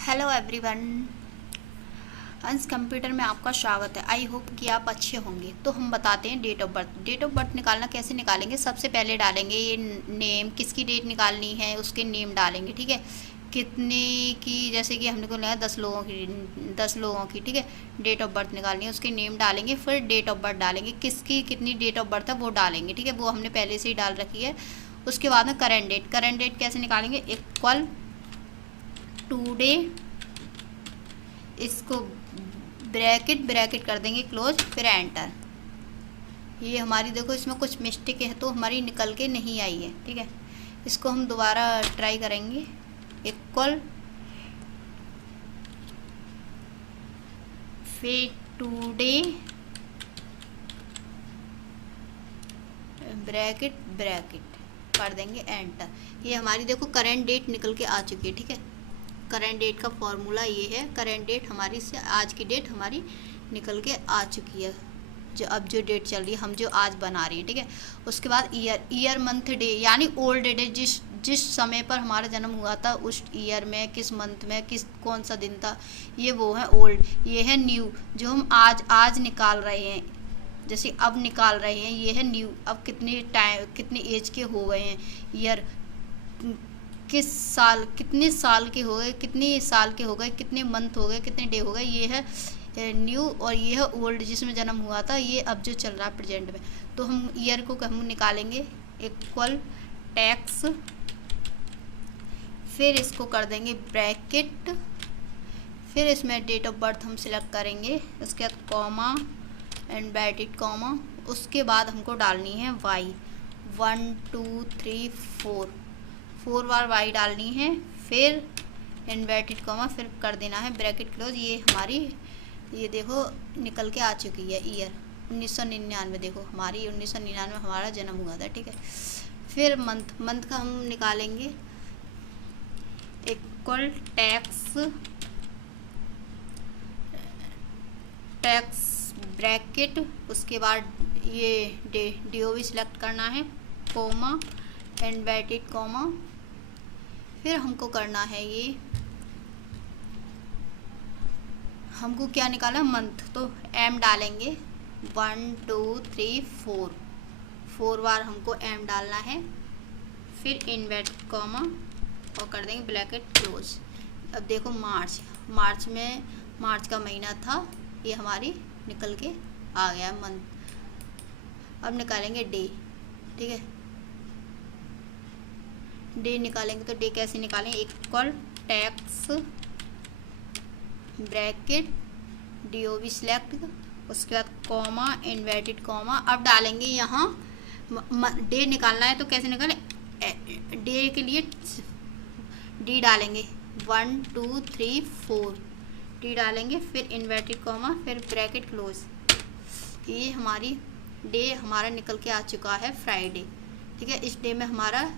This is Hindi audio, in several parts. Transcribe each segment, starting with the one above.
Hello everyone. अंश कंप्यूटर में आपका स्वागत है। आई होप कि आप अच्छे होंगे। तो हम बताते हैं date of birth. Date of birth निकालना कैसे निकालेंगे। सबसे पहले डालेंगे ये नेम, किसकी डेट निकालनी है उसके नेम डालेंगे, ठीक है। कितने की, जैसे कि हमने को लिया 10 लोगों की, ठीक है। डेट ऑफ बर्थ निकालनी है, उसके नेम डालेंगे, फिर डेट ऑफ बर्थ डालेंगे, किसकी कितनी डेट ऑफ बर्थ है वो डालेंगे, ठीक है। वो हमने पहले से ही डाल रखी है। उसके बाद में करेंट डेट। करेंट डेट कैसे निकालेंगे, इक्वल टूडे, इसको ब्रैकेट ब्रैकेट कर देंगे क्लोज, फिर एंटर। ये हमारी देखो इसमें कुछ मिस्टेक है तो हमारी निकल के नहीं आई है, ठीक है। इसको हम दोबारा ट्राई करेंगे। इक्वल फिर टुडे ब्रैकेट ब्रैकेट कर देंगे, एंटर। ये हमारी देखो करंट डेट निकल के आ चुकी है, ठीक है। करंट डेट का फॉर्मूला ये है। करंट डेट हमारी से आज की डेट हमारी निकल के आ चुकी है। जो डेट चल रही है हम जो आज बना रही है, ठीक है। उसके बाद ईयर मंथ डे, यानी ओल्ड डे, जिस समय पर हमारा जन्म हुआ था उस ईयर में, किस मंथ में, कौन सा दिन था, ये वो है ओल्ड। ये है न्यू, जो हम आज निकाल रहे हैं, जैसे अब निकाल रहे हैं, ये है न्यू। अब कितने एज के हो गए हैं, ईयर कितने साल के हो गए, कितने मंथ हो गए, कितने डे हो गए, ये है न्यू। और ये है ओल्ड, जिसमें जन्म हुआ था, ये अब जो चल रहा है प्रेजेंट में। तो हम ईयर को हम निकालेंगे, इक्वल टैक्स, फिर इसको कर देंगे ब्रैकेट, फिर इसमें डेट ऑफ बर्थ हम सिलेक्ट करेंगे, उसके बाद कॉमा एंड ब्रैकेट कॉमा। उसके बाद हमको डालनी है वाई, 1 2 3 4 बार वाई डालनी है, फिर इन्वर्टेड कॉमा, फिर कर देना है ब्रैकेट क्लोज। ये हमारी, ये देखो निकल के आ चुकी है ईयर 1999। देखो हमारी 1999 हमारा जन्म हुआ था, ठीक है। फिर मंथ का हम निकालेंगे, इक्वल टैक्स ब्रैकेट, उसके बाद ये डीओ भी सिलेक्ट करना है, कोमा इन्वर्टेड कॉमा, फिर हमको करना है ये, हमको क्या निकाला है मंथ, तो एम डालेंगे, 1 2 3 4 बार हमको एम डालना है, फिर इन्वर्ट कॉमा और कर देंगे ब्रैकेट क्लोज। अब देखो मार्च का महीना था, ये हमारी निकल के आ गया मंथ। अब निकालेंगे डे, ठीक है। डे निकालेंगे तो डे कैसे निकालेंगे, equal tax bracket D O B select, उसके बाद कॉमा इन्वर्टेड कॉमा। अब डालेंगे यहाँ डे निकालना है तो कैसे निकालें, डे के लिए डी डालेंगे, 1 2 3 4 डी डालेंगे, फिर इन्वर्टेड कॉमा, फिर ब्रैकेट क्लोज। ये हमारी डे हमारा निकल के आ चुका है फ्राइडे, ठीक है। इस डे में हमारा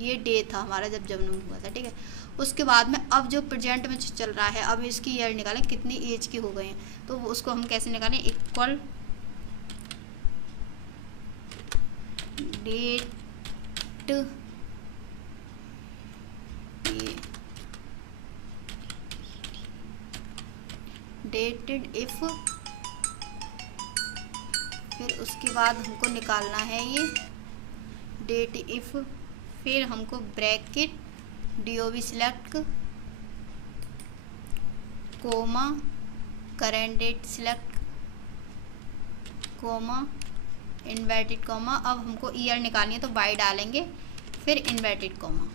ये डे था हमारा जब जन्म हुआ था, ठीक है। उसके बाद में अब जो प्रेजेंट में चल रहा है, अब इसकी ईयर निकालें, कितनी एज के हो गए हैं, तो उसको हम कैसे निकालें, इक्वल डेटेड इफ, फिर उसके बाद हमको निकालना है ये डेट इफ, फिर हमको bracket D O B select, comma current date select, comma inverted comma. अब हमको ईयर निकालनी है तो वाई डालेंगे, फिर इन्वर्टेड कॉमा,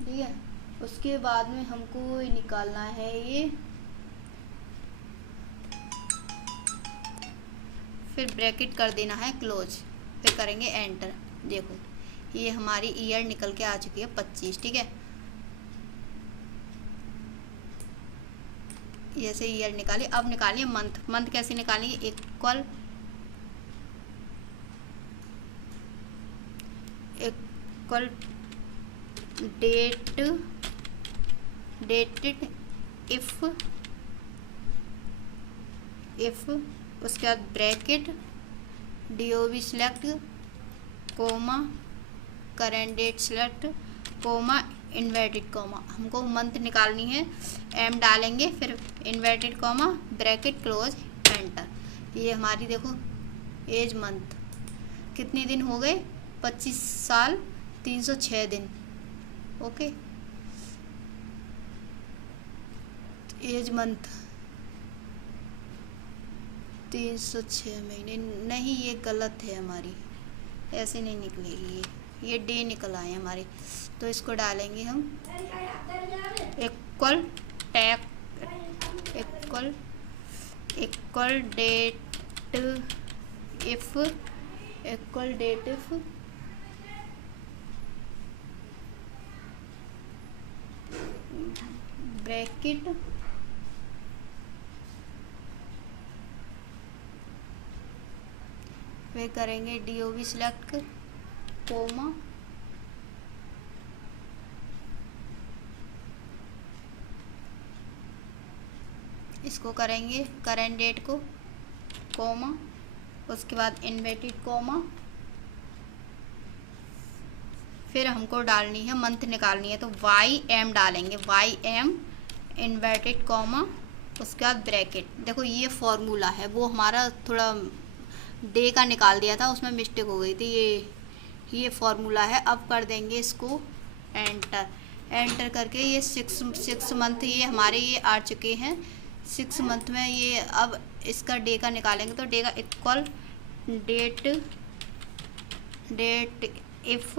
ठीक है। उसके बाद में हमको निकालना है ये, फिर ब्रैकेट कर देना है क्लोज, फिर करेंगे एंटर। देखो ये हमारी ईयर निकल के आ चुकी है 25, ठीक है। जैसे ईयर निकाली, अब निकालिए मंथ कैसे निकालेंगे, इक्वल डेटेड इफ, उसके बाद bracket D O B select, comma current date select comma inverted comma, हमको मंथ निकालनी है, एम डालेंगे फिर inverted comma bracket close enter. ये हमारी देखो एज मंथ कितने दिन हो गए, 25 साल 306 दिन। ओके, एज मंथ 306 महीने, नहीं ये गलत है हमारी, ऐसे नहीं निकलेगी, ये डे निकल आए हमारे। तो इसको डालेंगे हम equal tag equal date if bracket वे करेंगे DOB सिलेक्ट कोमा इसको करेंगे करेंट डेट को कोमा, उसके बाद इन्वर्टेड कोमा, फिर हमको डालनी है मंथ निकालनी है तो YM डालेंगे, YM इन्वर्टेड कोमा, उसके बाद ब्रैकेट। देखो ये फॉर्मूला है, वो हमारा थोड़ा डे का निकाल दिया था, उसमें मिस्टेक हो गई थी, ये फॉर्मूला है। अब कर देंगे इसको एंटर करके ये सिक्स मंथ ये हमारे ये आ चुके हैं। 6 मंथ में ये अब इसका डे का निकालेंगे तो डे का इक्वल डेट इफ,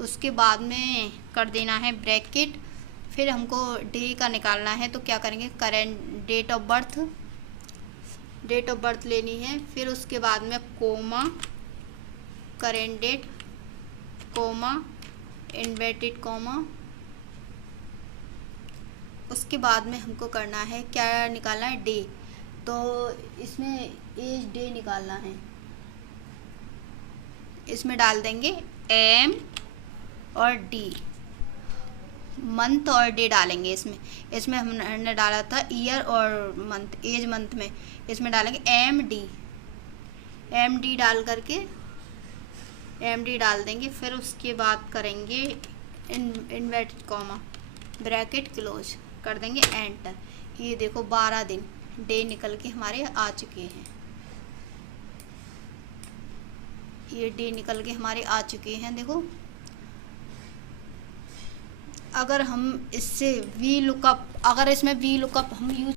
उसके बाद में कर देना है ब्रैकेट, फिर हमको डे का निकालना है तो क्या करेंगे करेंट डेट ऑफ बर्थ लेनी है, फिर उसके बाद में comma current date comma inverted comma, उसके बाद में हमको करना है क्या निकालना है डे, तो इसमें एज डे निकालना है, इसमें डाल देंगे एम और डी, मंथ और डे डालेंगे इसमें हमने डाला था ईयर और मंथ, एज मंथ में इसमें डालेंगे एम डी डाल करके MD डाल देंगे, फिर उसके बाद करेंगे इन्वर्टेड कॉमा ब्रैकेट क्लोज कर देंगे एंटर। ये देखो 12 दिन डे निकल के हमारे आ चुके हैं, ये डे निकल के हमारे आ चुके हैं। देखो अगर हम इससे वी लुकअप, अगर इसमें वी लुकअप हम यूज